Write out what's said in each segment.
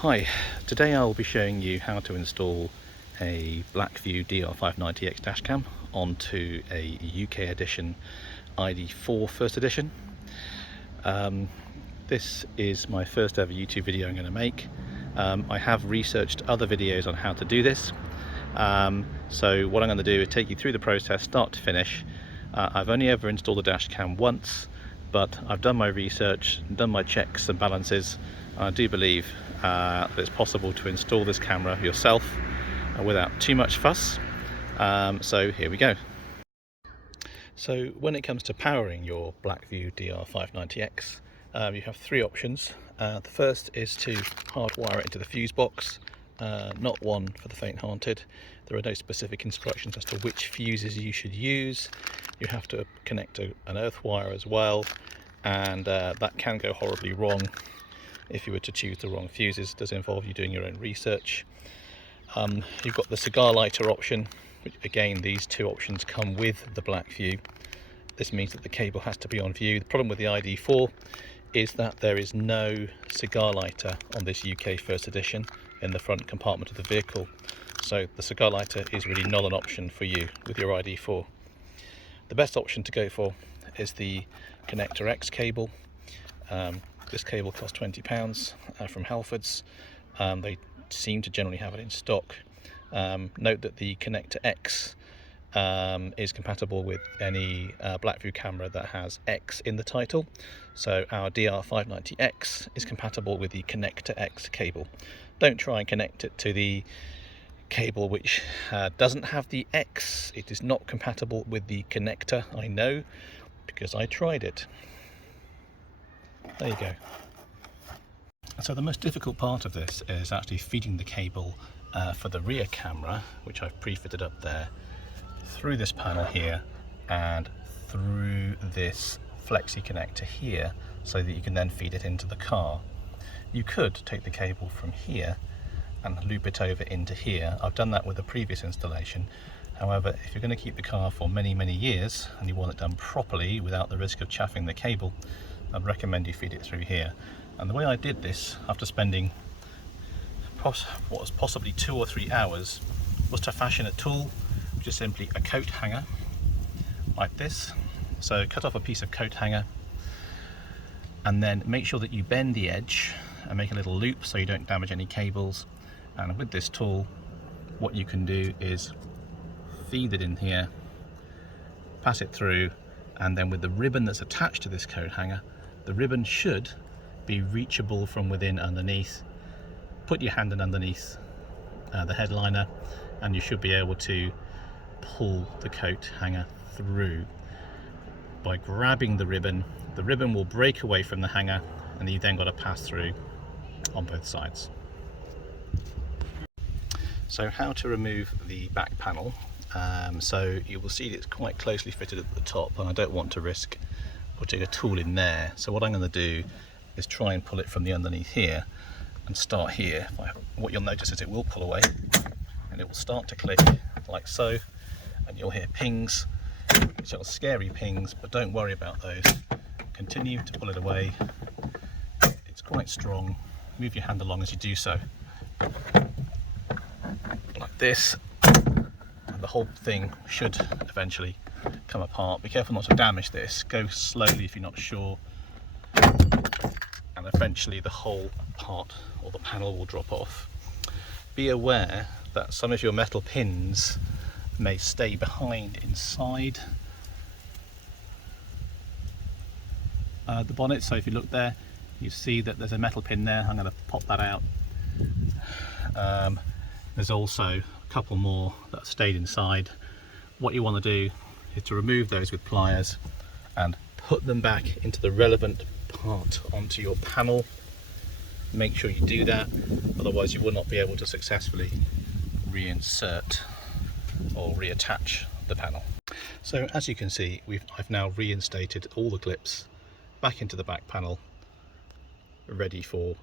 Hi, today I'll be showing you how to install a Blackvue DR590X dashcam onto a UK edition ID4 first edition. This is my first ever YouTube video I'm going to make. I have researched other videos on how to do this, so what I'm going to do is take you through the process start to finish. I've only ever installed a dashcam once, but I've done my research, done my checks and balances, and I do believe that it's possible to install this camera yourself without too much fuss. So here we go. So when it comes to powering your Blackvue DR590X, you have three options. The first is to hardwire it into the fuse box. Not one for the faint-hearted. There are no specific instructions as to which fuses you should use. You have to connect an earth wire as well, and that can go horribly wrong if you were to choose the wrong fuses. It does involve you doing your own research. You've got the cigar lighter option, which again, these two options come with the Blackvue. This means that the cable has to be on view. The problem with the ID4 is that there is no cigar lighter on this UK first edition in the front compartment of the vehicle, so the cigar lighter is really not an option for you with your ID4. The best option to go for is the Connector X cable. This cable costs £20 from Halfords. They seem to generally have it in stock. Note that the Connector X is compatible with any Blackvue camera that has X in the title. So our DR590X is compatible with the Connector X cable. Don't try and connect it to the cable which doesn't have the X. It is not compatible with the connector, I know, because I tried it. There you go. So the most difficult part of this is actually feeding the cable for the rear camera, which I've pre-fitted up there, through this panel here and through this flexi connector here, so that you can then feed it into the car. You could take the cable from here and loop it over into here. I've done that with a previous installation. However, if you're going to keep the car for many years and you want it done properly without the risk of chaffing the cable, I'd recommend you feed it through here. And the way I did this, after spending what was possibly 2 or 3 hours, was to fashion a tool, which is simply a coat hanger like this. So cut off a piece of coat hanger and then make sure that you bend the edge and make a little loop so you don't damage any cables. And with this tool, what you can do is feed it in here, pass it through, and then with the ribbon that's attached to this coat hanger, the ribbon should be reachable from within underneath. Put your hand in underneath the headliner and you should be able to pull the coat hanger through. By grabbing the ribbon will break away from the hanger, and you then got to pass through on both sides. So how to remove the back panel. So you will see it's quite closely fitted at the top, and I don't want to risk putting a tool in there. So what I'm going to do is try and pull it from the underneath here and start here. What you'll notice is it will pull away and it will start to click like so, and you'll hear pings, which are scary pings, but don't worry about those. Continue to pull it away. It's quite strong. Move your hand along as you do so, like this, and the whole thing should eventually come apart. Be careful not to damage this. Go slowly if you're not sure, and eventually the whole part or the panel will drop off. Be aware that some of your metal pins may stay behind inside the bonnet. So if you look there, you see that there's a metal pin there. I'm going to pop that out. There's also a couple more that stayed inside. What you want to do is to remove those with pliers and put them back into the relevant part onto your panel. Make sure you do that, otherwise you will not be able to successfully reinsert or reattach the panel. So as you can see, I've now reinstated all the clips back into the back panel, ready for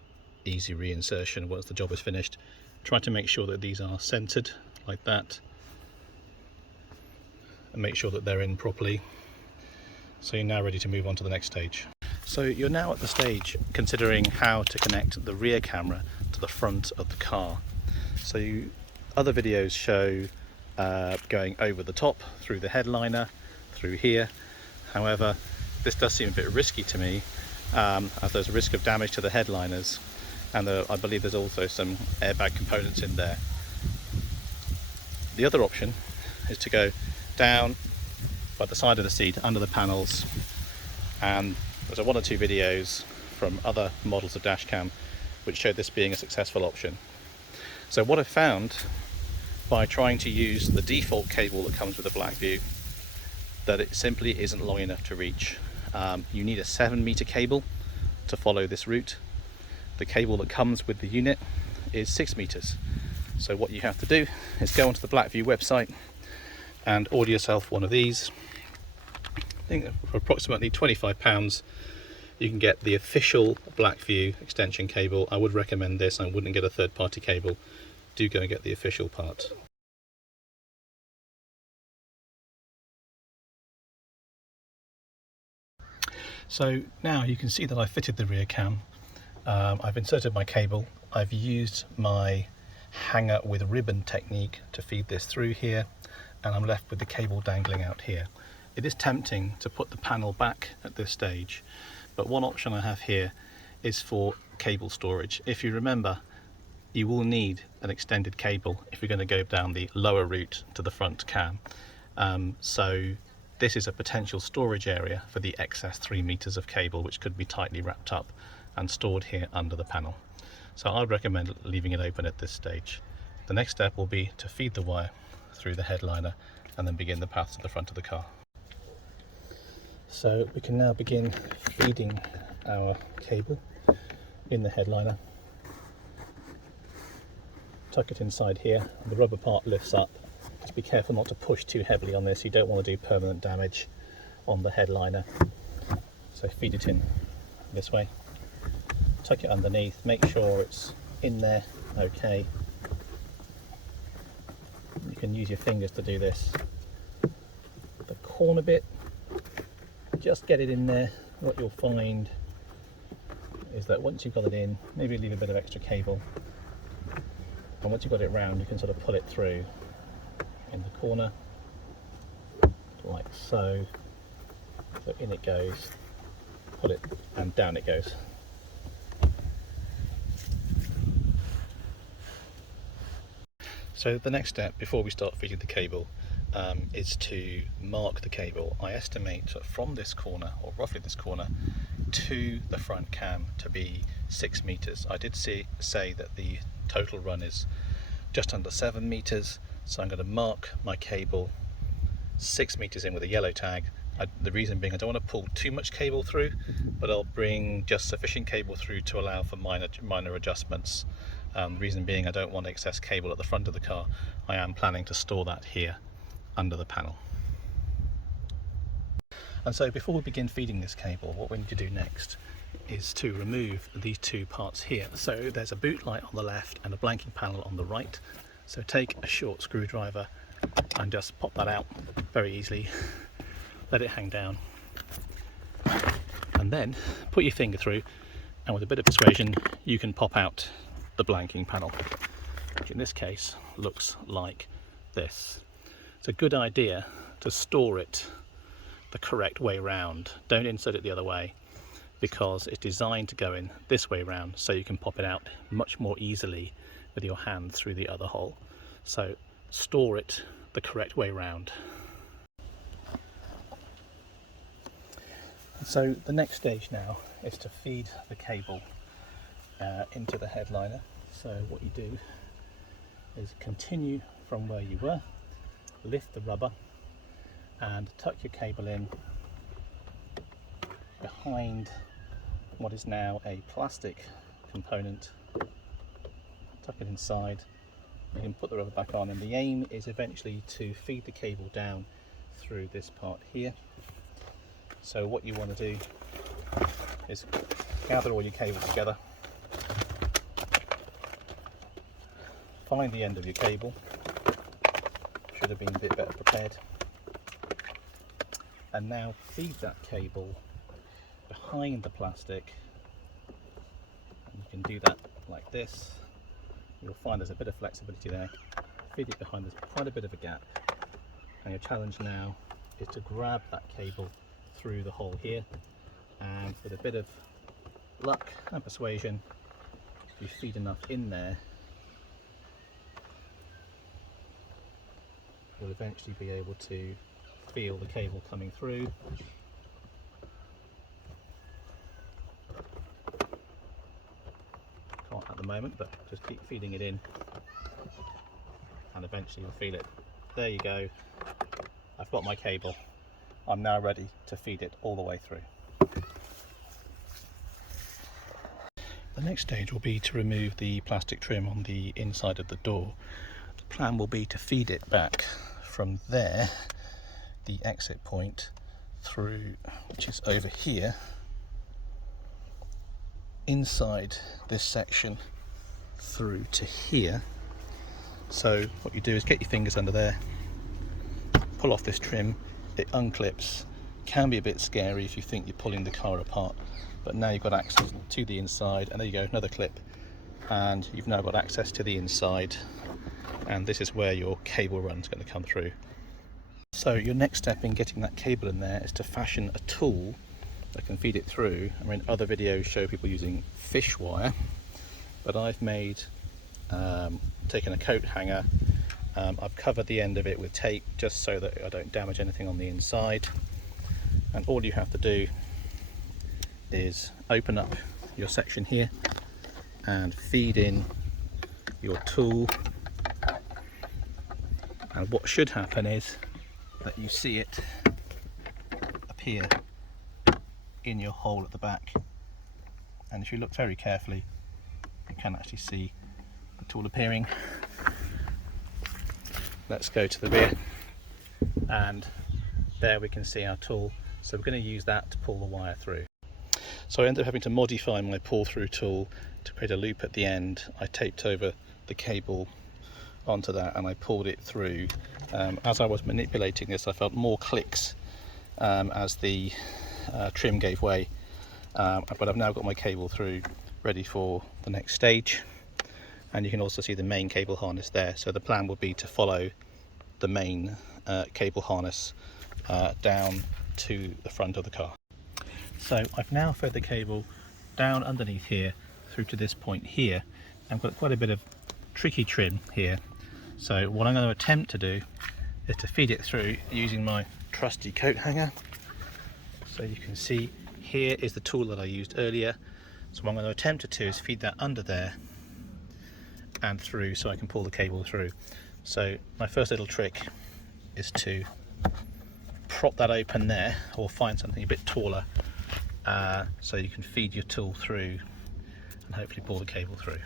easy reinsertion once the job is finished. Try to make sure that these are centered like that, and make sure that they're in properly. So you're now ready to move on to the next stage. So you're now at the stage considering how to connect the rear camera to the front of the car. So other videos show going over the top, through the headliner, through here. However, this does seem a bit risky to me, as there's a risk of damage to the headliners, and I believe there's also some airbag components in there. The other option is to go down by the side of the seat, under the panels, and there's one or two videos from other models of Dashcam which showed this being a successful option. So what I've found by trying to use the default cable that comes with the Blackvue, that it simply isn't long enough to reach. You need a 7-meter cable to follow this route. The cable that comes with the unit is 6 meters. So what you have to do is go onto the Blackvue website and order yourself one of these. I think for approximately £25 you can get the official Blackvue extension cable. I would recommend this. I wouldn't get a third-party cable. Do go and get the official part. So now you can see that I fitted the rear cam. I've inserted my cable. I've used my hanger with ribbon technique to feed this through here, and I'm left with the cable dangling out here. It is tempting to put the panel back at this stage, but one option I have here is for cable storage. If you remember, you will need an extended cable if you're going to go down the lower route to the front cam. So this is a potential storage area for the excess 3 meters of cable, which could be tightly wrapped up and stored here under the panel. So I'd recommend leaving it open at this stage. The next step will be to feed the wire through the headliner and then begin the path to the front of the car. So we can now begin feeding our cable in the headliner. Tuck it inside here, and the rubber part lifts up. Just be careful not to push too heavily on this. You don't want to do permanent damage on the headliner. So feed it in this way. Tuck it underneath, make sure it's in there okay. You can use your fingers to do this. The corner bit, just get it in there. What you'll find is that once you've got it in, maybe leave a bit of extra cable, and once you've got it round, you can sort of pull it through in the corner like so. So in it goes, pull it, and down it goes. So the next step before we start feeding the cable is to mark the cable. I estimate from this corner, or roughly this corner, to the front cam to be 6 meters. I did say that the total run is just under 7 meters, so I'm going to mark my cable 6 meters in with a yellow tag. The reason being I don't want to pull too much cable through, but I'll bring just sufficient cable through to allow for minor adjustments. The reason being I don't want excess cable at the front of the car. I am planning to store that here under the panel. And so before we begin feeding this cable, what we need to do next is to remove these two parts here. So there's a boot light on the left and a blanking panel on the right. So take a short screwdriver and just pop that out very easily. Let it hang down. And then put your finger through, and with a bit of persuasion you can pop out the blanking panel, which in this case looks like this. It's a good idea to store it the correct way round. Don't insert it the other way, because it's designed to go in this way round, so you can pop it out much more easily with your hand through the other hole. So store it the correct way round. So the next stage now is to feed the cable into the headliner. So what you do is continue from where you were, lift the rubber and tuck your cable in behind what is now a plastic component. Tuck it inside. You can put the rubber back on, and the aim is eventually to feed the cable down through this part here. So what you want to do is gather all your cable together, find the end of your cable, should have been a bit better prepared, and now feed that cable behind the plastic, and you can do that like this. You'll find there's a bit of flexibility there. Feed it behind, there's quite a bit of a gap, and your challenge now is to grab that cable through the hole here, and with a bit of luck and persuasion, if you feed enough in there, you'll eventually be able to feel the cable coming through. Can't at the moment, but just keep feeding it in and eventually you'll feel it. There you go. I've got my cable. I'm now ready to feed it all the way through. The next stage will be to remove the plastic trim on the inside of the door. The plan will be to feed it back from there, the exit point, through, which is over here, inside this section through to here. So what you do is get your fingers under there, pull off this trim, it unclips. Can be a bit scary if you think you're pulling the car apart, but now you've got access to the inside, and there you go, another clip, and you've now got access to the inside, and this is where your cable run is going to come through. So your next step in getting that cable in there is to fashion a tool that can feed it through. I mean, other videos show people using fish wire, but I've made taken a coat hanger. I've covered the end of it with tape just so that I don't damage anything on the inside, and all you have to do is open up your section here and feed in your tool, and what should happen is that you see it appear in your hole at the back, and if you look very carefully you can actually see the tool appearing. Let's go to the rear, and there we can see our tool. So we're going to use that to pull the wire through. So I ended up having to modify my pull through tool to create a loop at the end. I taped over the cable onto that and I pulled it through. As I was manipulating this, I felt more clicks as the trim gave way, but I've now got my cable through ready for the next stage, and you can also see the main cable harness there. So the plan will be to follow the main cable harness down to the front of the car. So I've now fed the cable down underneath here through to this point here. I've got quite a bit of tricky trim here, so what I'm going to attempt to do is to feed it through using my trusty coat hanger. So you can see here is the tool that I used earlier. So what I'm going to attempt to do is feed that under there and through so I can pull the cable through. So my first little trick is to prop that open there, or find something a bit taller so you can feed your tool through and hopefully pull the cable through.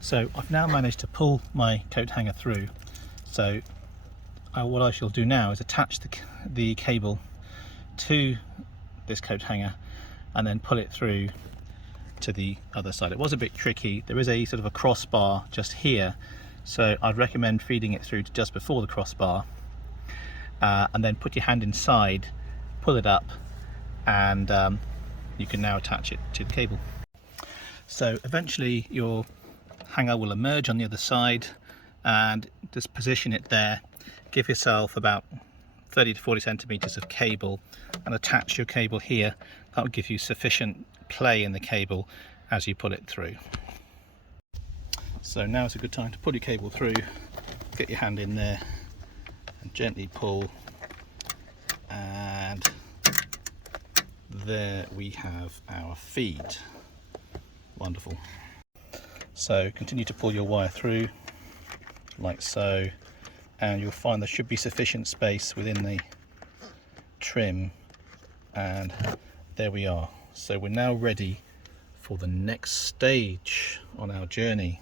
So I've now managed to pull my coat hanger through. So what I shall do now is attach the cable to this coat hanger and then pull it through to the other side. It was a bit tricky. There is a sort of a crossbar just here, so I'd recommend feeding it through to just before the crossbar, and then put your hand inside, pull it up, and you can now attach it to the cable. So eventually your hanger will emerge on the other side, and just position it there. Give yourself about 30 to 40 centimeters of cable and attach your cable here. That will give you sufficient play in the cable as you pull it through. So now is a good time to pull your cable through. Get your hand in there and gently pull, and there we have our feed. Wonderful. So continue to pull your wire through like so, and you'll find there should be sufficient space within the trim, and there we are. So we're now ready for the next stage on our journey.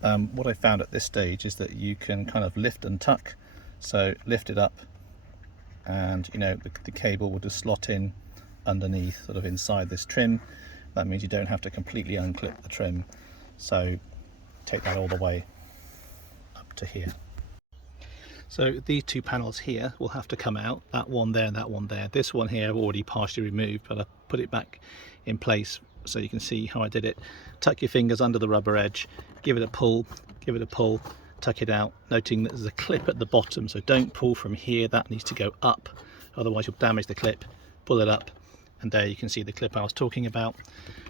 What I found at this stage is that you can kind of lift and tuck. So lift it up, and you know the cable will just slot in underneath, sort of inside this trim. That means you don't have to completely unclip the trim. So take that all the way up to here. So these two panels here will have to come out, that one there and that one there. This one here I've already partially removed, but I put it back in place so you can see how I did it. Tuck your fingers under the rubber edge, give it a pull, tuck it out, noting that there's a clip at the bottom, so don't pull from here, that needs to go up, otherwise you'll damage the clip. Pull it up, and there you can see the clip I was talking about.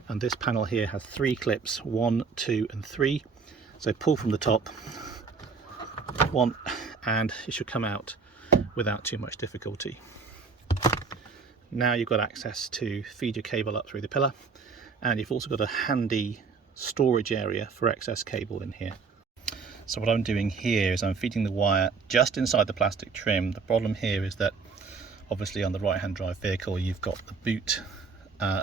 And this panel here has 3 clips, 1, 2 and 3. So pull from the top, 1, and it should come out without too much difficulty. Now you've got access to feed your cable up through the pillar, and you've also got a handy storage area for excess cable in here. So what I'm doing here is I'm feeding the wire just inside the plastic trim. The problem here is that obviously on the right hand drive vehicle you've got the boot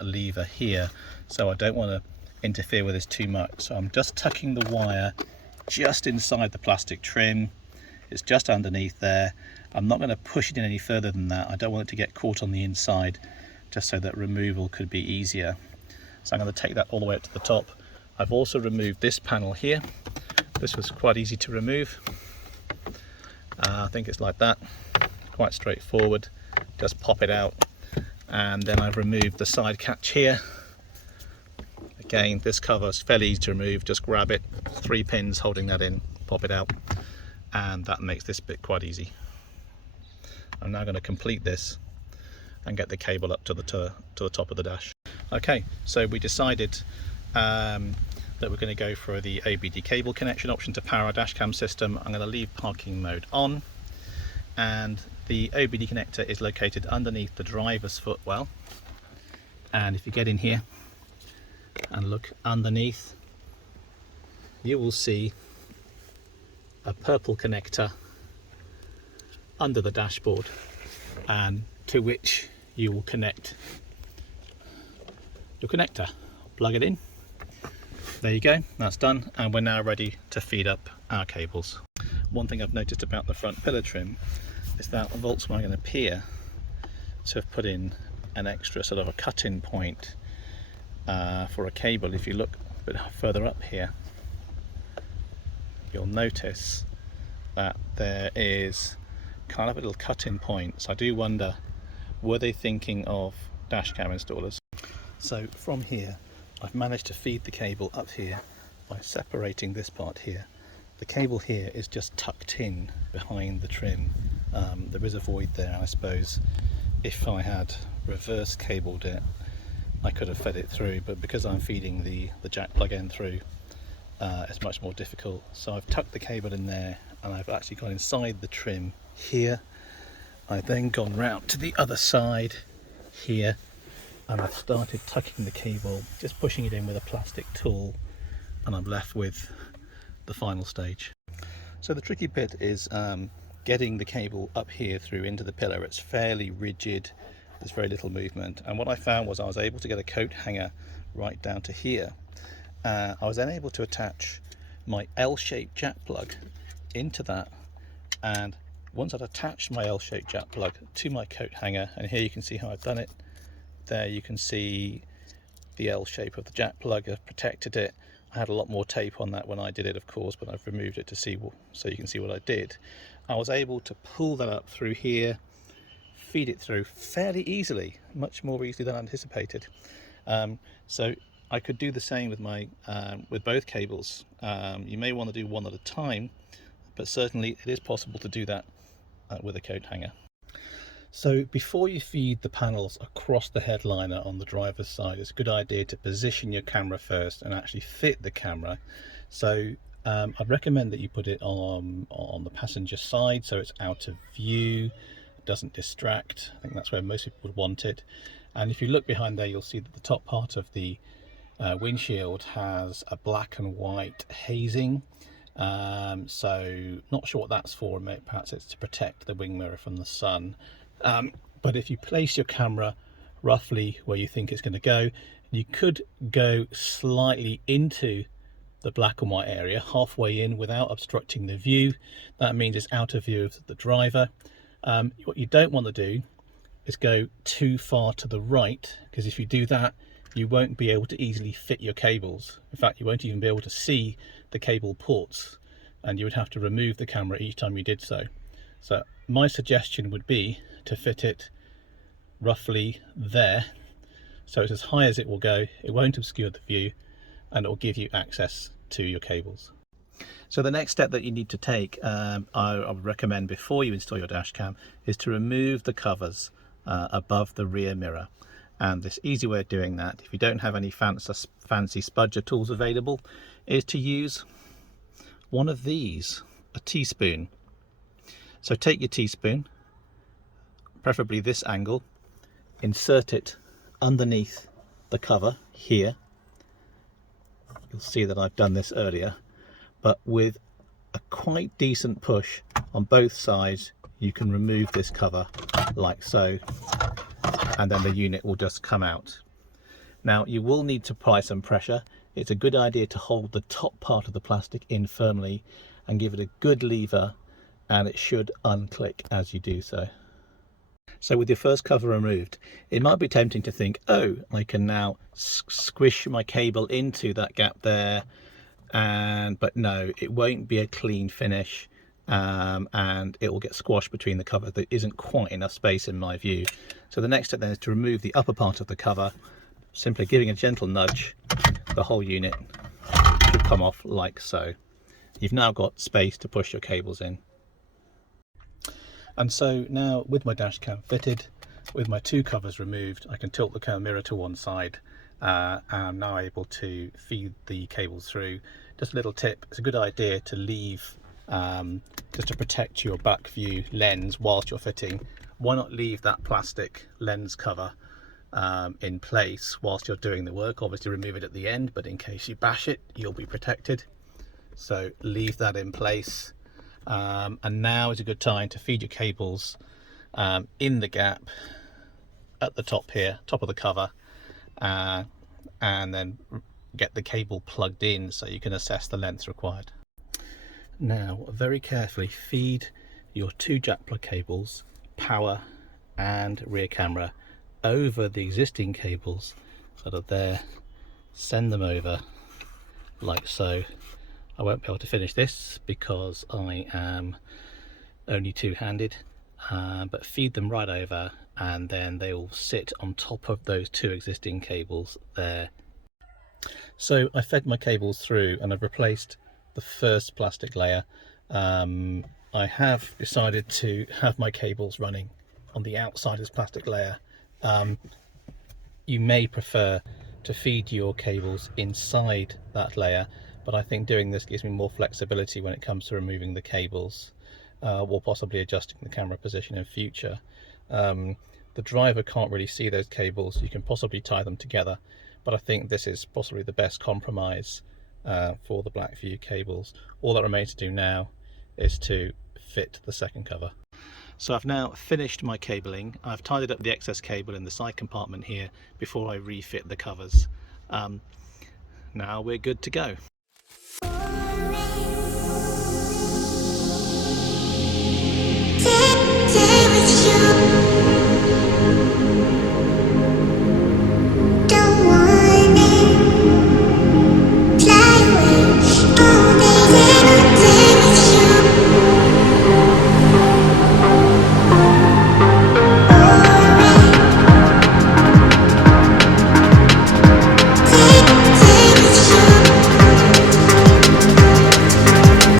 lever here, so I don't want to interfere with this too much. So I'm just tucking the wire just inside the plastic trim. It's just underneath there. I'm not going to push it in any further than that. I don't want it to get caught on the inside, just so that removal could be easier. So I'm going to take that all the way up to the top. I've also removed this panel here. This was quite easy to remove. I think it's like that, quite straightforward. Just pop it out, and then I've removed the side catch here. Again, this cover is fairly easy to remove. Just grab it, 3 pins holding that in, pop it out, and that makes this bit quite easy. I'm now going to complete this and get the cable up to the top of the dash. Okay, so we decided that we're going to go for the OBD cable connection option to power our dashcam system. I'm going to leave parking mode on, and the OBD connector is located underneath the driver's footwell. And if you get in here and look underneath, you will see a purple connector under the dashboard, and to which you will connect your connector. Plug it in. There you go, that's done, and we're now ready to feed up our cables. One thing I've noticed about the front pillar trim is that Volkswagen appear to have put in an extra sort of a cut-in point for a cable. If you look a bit further up here, you'll notice that there is kind of a little cut-in point. So I do wonder, were they thinking of dashcam installers? So from here, I've managed to feed the cable up here by separating this part here. The cable here is just tucked in behind the trim. There is a void there. I suppose if I had reverse cabled it, I could have fed it through, but because I'm feeding the jack plug end through, it's much more difficult. So I've tucked the cable in there, and I've actually gone inside the trim here. I've then gone round to the other side here, and I've started tucking the cable, just pushing it in with a plastic tool, and I'm left with the final stage. So the tricky bit is getting the cable up here through into the pillar. It's fairly rigid, there's very little movement, and what I found was I was able to get a coat hanger right down to here. I was then able to attach my L-shaped jack plug into that, and once I'd attached my L-shaped jack plug to my coat hanger, and here you can see how I've done it. There you can see the L shape of the jack plug. I've protected it. I had a lot more tape on that when I did it, of course, but I've removed it to see so you can see what I did. I was able to pull that up through here, feed it through fairly easily, much more easily than I anticipated. So I could do the same with my with both cables. You may want to do one at a time, but certainly it is possible to do that with a coat hanger. So before you feed the panels across the headliner on the driver's side, it's a good idea to position your camera first and actually fit the camera. So I'd recommend that you put it on the passenger side so it's out of view, doesn't distract. I think that's where most people would want it. And if you look behind there, you'll see that the top part of the windshield has a black and white hazing. So not sure what that's for. Perhaps it's to protect the wing mirror from the sun. But if you place your camera roughly where you think it's going to go, you could go slightly into the black and white area, halfway in, without obstructing the view. That means it's out of view of the driver. What you don't want to do is go too far to the right, because if you do that, you won't be able to easily fit your cables. In fact, you won't even be able to see the cable ports, and you would have to remove the camera each time you did so. So my suggestion would be to fit it roughly there, so it's as high as it will go, it won't obscure the view, and it will give you access to your cables. So the next step that you need to take, I would recommend before you install your dash cam, is to remove the covers above the rear mirror. And this easy way of doing that, if you don't have any fancy spudger tools available, is to use one of these, a teaspoon. So take your teaspoon, preferably this angle, insert it underneath the cover here. You'll see that I've done this earlier, but with a quite decent push on both sides, you can remove this cover like so, and then the unit will just come out. Now you will need to apply some pressure. It's a good idea to hold the top part of the plastic in firmly and give it a good lever, and it should unclick as you do so. So with your first cover removed, it might be tempting to think, oh, I can now squish my cable into that gap there, but no, it won't be a clean finish, and it will get squashed between the cover. There isn't quite enough space in my view. So the next step then is to remove the upper part of the cover. Simply giving a gentle nudge, the whole unit should come off like so. You've now got space to push your cables in. And so now with my dash cam fitted, with my two covers removed, I can tilt the camera mirror to one side, and I'm now able to feed the cables through. Just a little tip, it's a good idea to leave, just to protect your back view lens whilst you're fitting. Why not leave that plastic lens cover in place whilst you're doing the work? Obviously remove it at the end, but in case you bash it, you'll be protected. So leave that in place. And now is a good time to feed your cables in the gap at the top here, top of the cover, and then get the cable plugged in so you can assess the length required. Now very carefully feed your two jack plug cables, power and rear camera, over the existing cables that are there. Send them over like so. I won't be able to finish this because I am only two-handed, but feed them right over, and then they will sit on top of those two existing cables there. So I fed my cables through and I've replaced the first plastic layer. I have decided to have my cables running on the outside of this plastic layer. You may prefer to feed your cables inside that layer, but I think doing this gives me more flexibility when it comes to removing the cables, or possibly adjusting the camera position in future. The driver can't really see those cables. You can possibly tie them together, but I think this is possibly the best compromise for the Blackvue cables. All that remains to do now is to fit the second cover. So I've now finished my cabling. I've tidied up the excess cable in the side compartment here before I refit the covers. Now we're good to go.